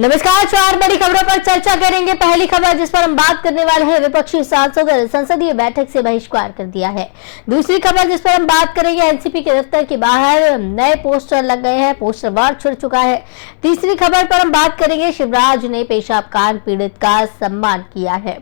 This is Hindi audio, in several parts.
नमस्कार। 4 बड़ी खबरों पर चर्चा करेंगे। पहली खबर जिस पर हम बात करने वाले हैं, विपक्षी सांसदों ने संसदीय बैठक से बहिष्कार कर दिया है। दूसरी खबर जिस पर हम बात करेंगे, एनसीपी के दफ्तर के बाहर नए पोस्टर लग गए हैं, पोस्टर वार छिड़ चुका है। तीसरी खबर पर हम बात करेंगे, शिवराज ने पेशाब कांड पीड़ित का सम्मान किया है।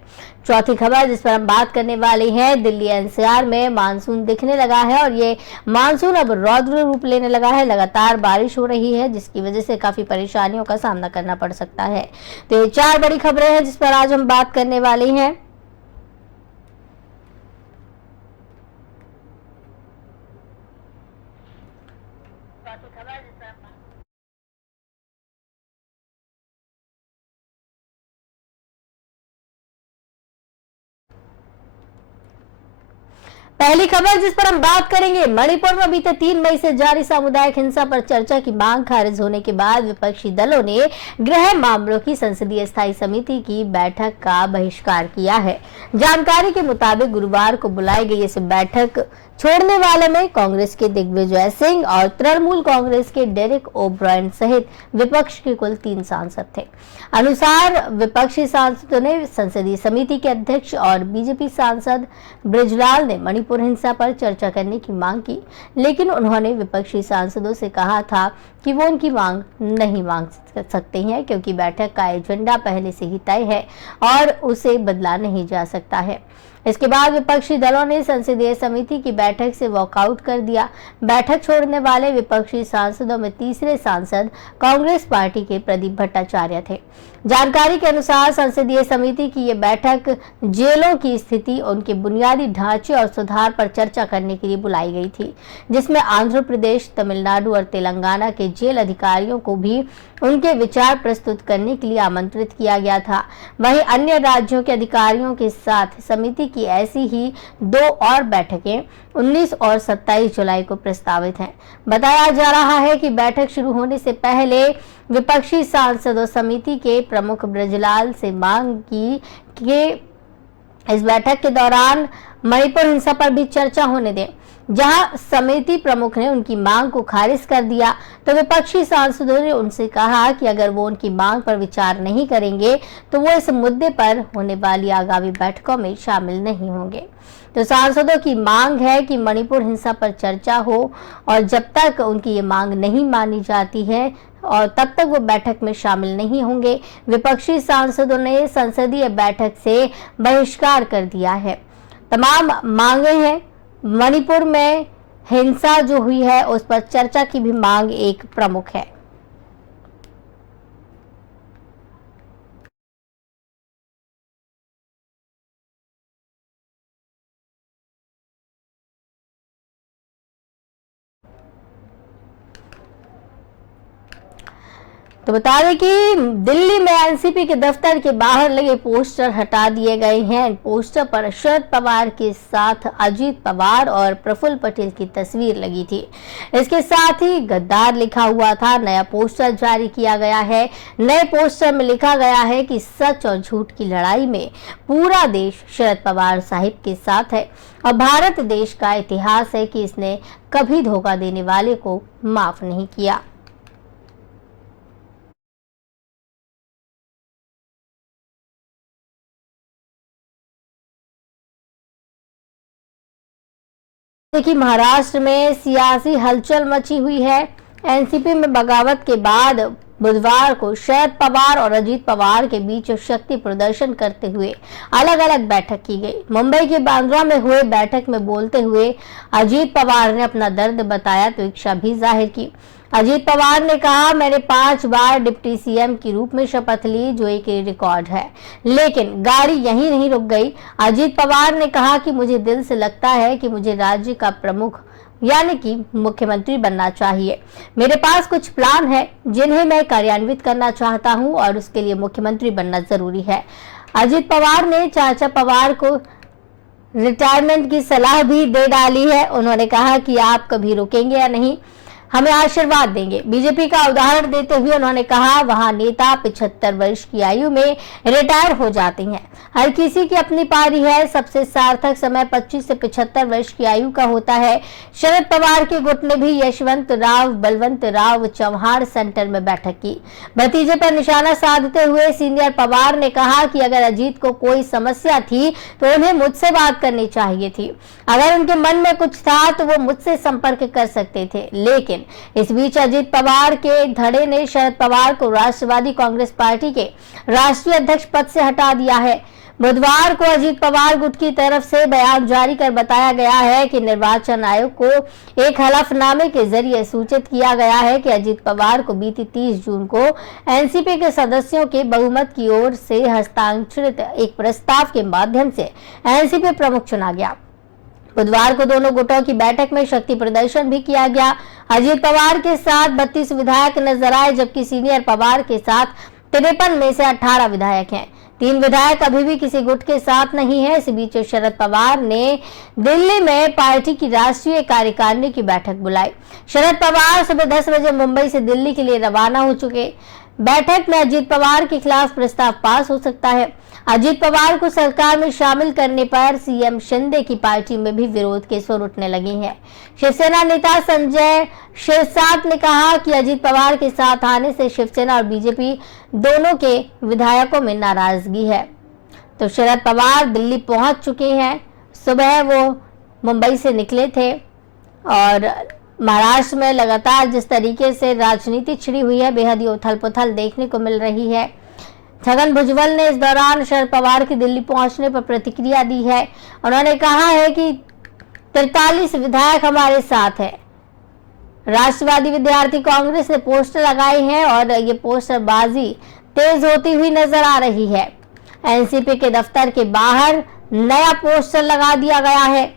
चौथी खबर जिस पर हम बात करने वाले हैं, दिल्ली एनसीआर में मानसून दिखने लगा है और ये मानसून अब रौद्र रूप लेने लगा है। लगातार बारिश हो रही है जिसकी वजह से काफी परेशानियों का सामना करना पड़ सकता है। तो ये 4 बड़ी खबरें हैं जिस पर आज हम बात करने वाले हैं। पहली खबर जिस पर हम बात करेंगे, मणिपुर में बीते 3 मई से जारी सामुदायिक हिंसा पर चर्चा की मांग खारिज होने के बाद विपक्षी दलों ने गृह मामलों की संसदीय स्थायी समिति की बैठक का बहिष्कार किया है। जानकारी के मुताबिक गुरुवार को बुलाई गई इस बैठक छोड़ने वाले में कांग्रेस के दिग्विजय सिंह और तृणमूल कांग्रेस के डेरिक ओब्रायन सहित विपक्ष के कुल 3 सांसद थे। अनुसार विपक्षी सांसदों ने संसदीय समिति के अध्यक्ष और बीजेपी सांसद बृजलाल ने मणिपुर हिंसा पर चर्चा करने की मांग की, लेकिन उन्होंने विपक्षी सांसदों से कहा था कि वो उनकी मांग नहीं मांग सकते हैं क्योंकि बैठक का एजेंडा पहले से ही तय है और उसे बदला नहीं जा सकता है। इसके बाद विपक्षी दलों ने संसदीय समिति की बैठक से वॉकआउट कर दिया। बैठक छोड़ने वाले विपक्षी सांसदों में तीसरे सांसद कांग्रेस पार्टी के प्रदीप भट्टाचार्य थे। जानकारी के अनुसार संसदीय समिति की ये बैठक जेलों की स्थिति, उनके बुनियादी ढांचे और सुधार पर चर्चा करने के लिए बुलाई गई थी, जिसमें आंध्र प्रदेश, तमिलनाडु और तेलंगाना के जेल अधिकारियों को भी उनके विचार प्रस्तुत करने के लिए आमंत्रित किया गया था। वहीं अन्य राज्यों के अधिकारियों के साथ समिति की ऐसी ही 2 और बैठकें 19 और 27 जुलाई को प्रस्तावित हैं। बताया जा रहा है कि बैठक शुरू होने से पहले विपक्षी सांसदों समिति के प्रमुख बृजलाल से मांग की कि इस बैठक के दौरान मणिपुर हिंसा पर भी चर्चा होने दें। जहां समिति प्रमुख ने उनकी मांग को खारिज कर दिया तो विपक्षी सांसदों ने उनसे कहा कि अगर वो उनकी मांग पर विचार नहीं करेंगे तो वो इस मुद्दे पर होने वाली आगामी बैठकों में शामिल नहीं होंगे। तो सांसदों की मांग है कि मणिपुर हिंसा पर चर्चा हो और जब तक उनकी ये मांग नहीं मानी जाती है और तब तक वो बैठक में शामिल नहीं होंगे। विपक्षी सांसदों ने संसदीय बैठक से बहिष्कार कर दिया है। तमाम मांगे हैं। मणिपुर में हिंसा जो हुई है उस पर चर्चा की भी मांग एक प्रमुख है। तो बता दें कि दिल्ली में एनसीपी के दफ्तर के बाहर लगे पोस्टर हटा दिए गए हैं। पोस्टर पर शरद पवार के साथ अजीत पवार और प्रफुल्ल पटेल की तस्वीर लगी थी। इसके साथ ही गद्दार लिखा हुआ था। नया पोस्टर जारी किया गया है। नए पोस्टर में लिखा गया है कि सच और झूठ की लड़ाई में पूरा देश शरद पवार साहिब के साथ है और भारत देश का इतिहास है कि इसने कभी धोखा देने वाले को माफ नहीं किया। देखिए, महाराष्ट्र में सियासी हलचल मची हुई है। एनसीपी में बगावत के बाद बुधवार को शरद पवार और अजीत पवार के बीच शक्ति प्रदर्शन करते हुए अलग अलग बैठक की गई। मुंबई के बांद्रा में हुए बैठक में बोलते हुए अजीत पवार ने अपना दर्द बताया तो इच्छा भी जाहिर की। अजीत पवार ने कहा, मैंने 5 बार डिप्टी सीएम के रूप में शपथ ली जो एक रिकॉर्ड है, लेकिन गाड़ी यहीं नहीं रुक गई। अजीत पवार ने कहा कि मुझे दिल से लगता है कि मुझे राज्य का प्रमुख यानी कि मुख्यमंत्री बनना चाहिए। मेरे पास कुछ प्लान है जिन्हें मैं कार्यान्वित करना चाहता हूं और उसके लिए मुख्यमंत्री बनना जरूरी है। अजीत पवार ने चाचा पवार को रिटायरमेंट की सलाह भी दे डाली है। उन्होंने कहा कि आप कभी रुकेंगे या नहीं। हमें आशीर्वाद देंगे। बीजेपी का उदाहरण देते हुए उन्होंने कहा, वहां नेता 75 वर्ष की आयु में रिटायर हो जाते हैं। हर किसी की अपनी पारी है। सबसे सार्थक समय 25 से 75 वर्ष की आयु का होता है। शरद पवार के गुट ने भी यशवंत राव बलवंत राव चव्हाण सेंटर में बैठक की। भतीजे पर निशाना साधते हुए सीनियर पवार ने कहा कि अगर अजीत को कोई समस्या थी तो उन्हें मुझसे बात करनी चाहिए थी। अगर उनके मन में कुछ था तो वो मुझसे संपर्क कर सकते थे। लेकिन इस बीच अजीत पवार के धड़े ने शरद पवार को राष्ट्रवादी कांग्रेस पार्टी के राष्ट्रीय अध्यक्ष पद से हटा दिया है। बुधवार को अजीत पवार गुट की तरफ से बयान जारी कर बताया गया है कि निर्वाचन आयोग को एक हलफनामे के जरिए सूचित किया गया है कि अजीत पवार को बीती 30 जून को एनसीपी के सदस्यों के बहुमत की ओर से हस्ताक्षरित एक प्रस्ताव के माध्यम से एनसीपी प्रमुख चुना गया। बुधवार को दोनों गुटों की बैठक में शक्ति प्रदर्शन भी किया गया। अजीत पवार के साथ 32 विधायक नजर आए, जबकि सीनियर पवार के साथ 53 में से 18 विधायक हैं। 3 विधायक अभी भी किसी गुट के साथ नहीं है। इस बीच शरद पवार ने दिल्ली में पार्टी की राष्ट्रीय कार्यकारिणी की बैठक बुलाई। शरद पवार सुबह 10 बजे मुंबई से दिल्ली के लिए रवाना हो चुके। बैठक में अजीत पवार के खिलाफ प्रस्ताव पास हो सकता है। अजीत पवार को सरकार में शामिल करने पर सीएम शिंदे की पार्टी में भी विरोध के सुर उठने लगे हैं। शिवसेना नेता संजय शिरसाट ने कहा कि अजीत पवार के साथ आने से शिवसेना और बीजेपी दोनों के विधायकों में नाराजगी है। तो शरद पवार दिल्ली पहुंच चुके हैं। सुबह वो मुंबई से निकले थे और महाराष्ट्र में लगातार जिस तरीके से राजनीति छिड़ी हुई है, बेहद ही उथल पुथल देखने को मिल रही है। छगन भुजबल ने इस दौरान शरद पवार के दिल्ली पहुंचने पर प्रतिक्रिया दी है। उन्होंने कहा है कि 43 विधायक हमारे साथ है। राष्ट्रवादी विद्यार्थी कांग्रेस ने पोस्टर लगाए हैं और ये पोस्टरबाजी तेज होती हुई नजर आ रही है। एनसीपी के दफ्तर के बाहर नया पोस्टर लगा दिया गया है।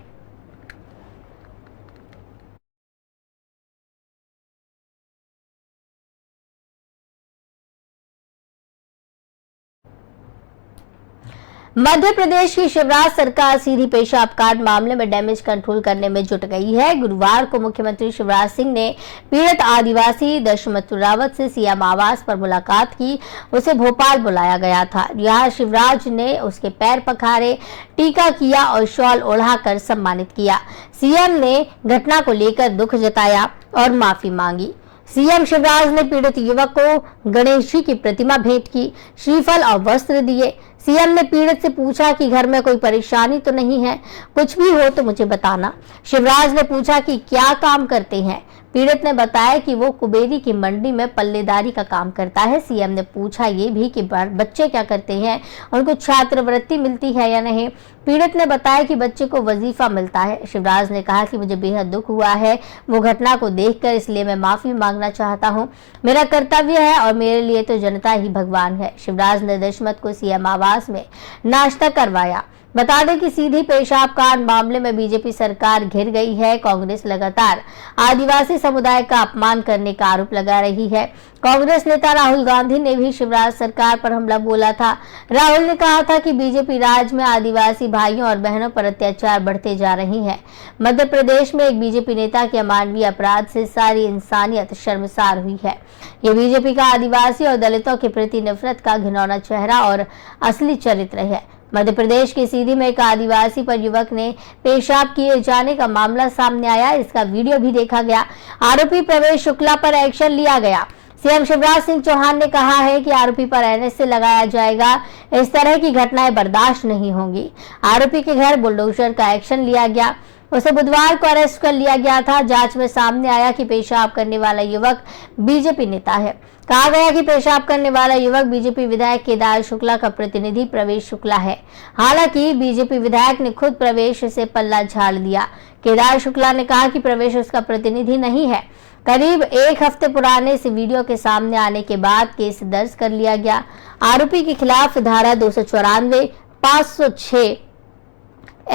मध्य प्रदेश की शिवराज सरकार सीधी पेशाब कांड मामले में डैमेज कंट्रोल करने में जुट गई है। गुरुवार को मुख्यमंत्री शिवराज सिंह ने पीड़ित आदिवासी दशमतु रावत से सीएम आवास पर मुलाकात की। उसे भोपाल बुलाया गया था। यहाँ शिवराज ने उसके पैर पखारे, टीका किया और शॉल ओढ़ाकर सम्मानित किया। सीएम ने घटना को लेकर दुख जताया और माफी मांगी। सीएम शिवराज ने पीड़ित युवक को गणेश जी की प्रतिमा भेंट की, श्रीफल और वस्त्र दिए। सीएम ने पीड़ित से पूछा कि घर में कोई परेशानी तो नहीं है, कुछ भी हो तो मुझे बताना। शिवराज ने पूछा कि क्या काम करते हैं। पीड़ित ने बताया कि वो कुबेरी की मंडी में पल्लेदारी का काम करता है। सीएम ने पूछा ये भी कि बच्चे क्या करते हैं, उनको छात्रवृत्ति मिलती है या नहीं। पीड़ित ने बताया कि बच्चे को वजीफा मिलता है। शिवराज ने कहा कि मुझे बेहद दुख हुआ है वो घटना को देखकर, इसलिए मैं माफी मांगना चाहता हूं। मेरा कर्तव्य है और मेरे लिए तो जनता ही भगवान है। शिवराज ने दशमत को सीएम आवास में नाश्ता करवाया। बता दें कि सीधी पेशाब कांड मामले में बीजेपी सरकार घिर गई है। कांग्रेस लगातार आदिवासी समुदाय का अपमान करने का आरोप लगा रही है। कांग्रेस नेता राहुल गांधी ने भी शिवराज सरकार पर हमला बोला था। राहुल ने कहा था कि बीजेपी राज्य में आदिवासी भाइयों और बहनों पर अत्याचार बढ़ते जा रही है। मध्य प्रदेश में एक बीजेपी नेता के अमानवीय अपराध से सारी इंसानियत शर्मसार हुई है। ये बीजेपी का आदिवासी और दलितों के प्रति नफरत का घिनौना चेहरा और असली चरित्र है। मध्य प्रदेश के सीधी में एक आदिवासी पर युवक ने पेशाब किए जाने का मामला सामने आया। इसका वीडियो भी देखा गया। आरोपी प्रवेश शुक्ला पर एक्शन लिया गया। सीएम शिवराज सिंह चौहान ने कहा है कि आरोपी पर एनएसए लगाया जाएगा। इस तरह की घटनाएं बर्दाश्त नहीं होंगी। आरोपी के घर बुलडोजर का एक्शन लिया गया। उसे बुधवार को अरेस्ट कर लिया गया था। जांच में सामने आया कि पेशाब करने वाला युवक बीजेपी नेता है। कहा गया कि पेशाब करने वाला युवक बीजेपी विधायक केदार शुक्ला का प्रतिनिधि प्रवेश शुक्ला है। हालांकि बीजेपी विधायक ने खुद प्रवेश से पल्ला झाड़ दिया। केदार शुक्ला ने कहा कि प्रवेश उसका प्रतिनिधि नहीं है। करीब एक हफ्ते पुराने इस वीडियो के सामने आने के बाद केस दर्ज कर लिया गया। आरोपी के खिलाफ धारा 294, 506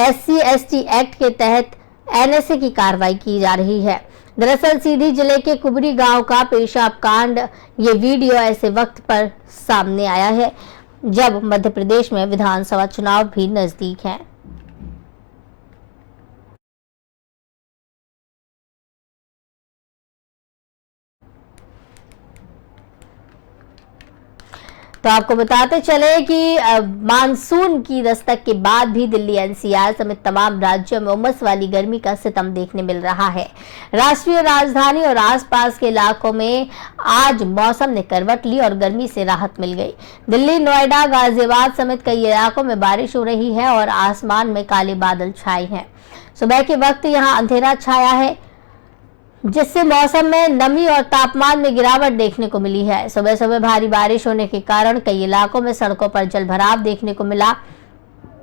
SC/ST एक्ट के तहत एनएसए की कार्रवाई की जा रही है। दरअसल सीधी जिले के कुबरी गांव का पेशाब कांड ये वीडियो ऐसे वक्त पर सामने आया है जब मध्य प्रदेश में विधानसभा चुनाव भी नजदीक हैं। तो आपको बताते चले कि मानसून की दस्तक के बाद भी दिल्ली एनसीआर समेत तमाम राज्यों में उमस वाली गर्मी का सितम देखने मिल रहा है। राष्ट्रीय राजधानी और आसपास के इलाकों में आज मौसम ने करवट ली और गर्मी से राहत मिल गई। दिल्ली, नोएडा, गाजियाबाद समेत कई इलाकों में बारिश हो रही है और आसमान में काले बादल छाए हैं। सुबह के वक्त यहां अंधेरा छाया है, जिससे मौसम में नमी और तापमान में गिरावट देखने को मिली है। सुबह सुबह भारी बारिश होने के कारण कई इलाकों में सड़कों पर जलभराव देखने को मिला,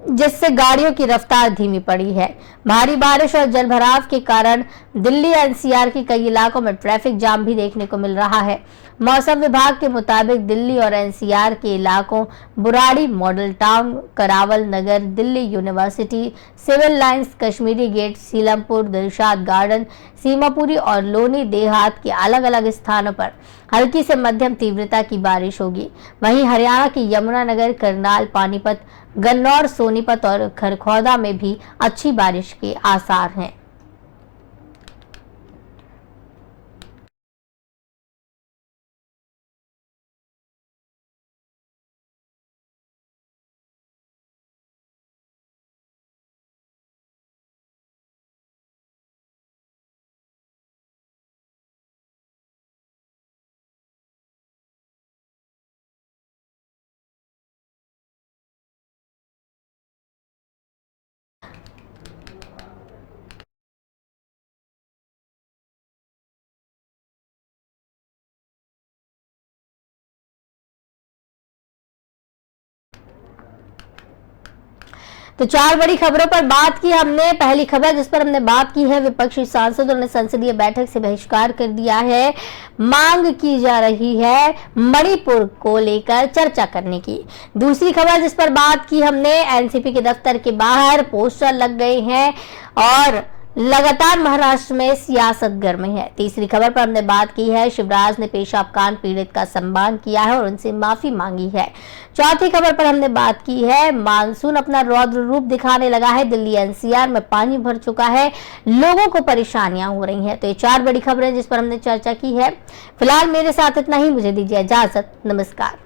जिससे गाड़ियों की रफ्तार धीमी पड़ी है। भारी बारिश और जलभराव के कारण दिल्ली एनसीआर के कई इलाकों में ट्रैफिक जाम भी देखने को मिल रहा है। मौसम विभाग के मुताबिक दिल्ली और एनसीआर के इलाकों Burari model town, Karawal Nagar, Delhi university, civil lines, Kashmiri gate, Seelampur, Dilshad garden, Seemapuri और लोनी देहात के अलग अलग स्थानों पर हल्की से मध्यम तीव्रता की बारिश होगी। वहीं हरियाणा के यमुनानगर, करनाल, पानीपत, गन्नौर, सोनीपत और खरखौदा में भी अच्छी बारिश के आसार हैं। तो चार बड़ी खबरों पर बात की हमने। पहली खबर जिस पर हमने बात की है, विपक्षी सांसदों ने संसदीय बैठक से बहिष्कार कर दिया है। मांग की जा रही है मणिपुर को लेकर चर्चा करने की। दूसरी खबर जिस पर बात की हमने, एनसीपी के दफ्तर के बाहर पोस्टर लग गए हैं और लगातार महाराष्ट्र में सियासत गर्म है। तीसरी खबर पर हमने बात की है, शिवराज ने पेशाब कांड पीड़ित का सम्मान किया है और उनसे माफी मांगी है। चौथी खबर पर हमने बात की है, मानसून अपना रौद्र रूप दिखाने लगा है। दिल्ली एनसीआर में पानी भर चुका है, लोगों को परेशानियां हो रही हैं। तो ये चार बड़ी खबरें जिस पर हमने चर्चा की है। फिलहाल मेरे साथ इतना ही, मुझे दीजिए इजाजत, नमस्कार।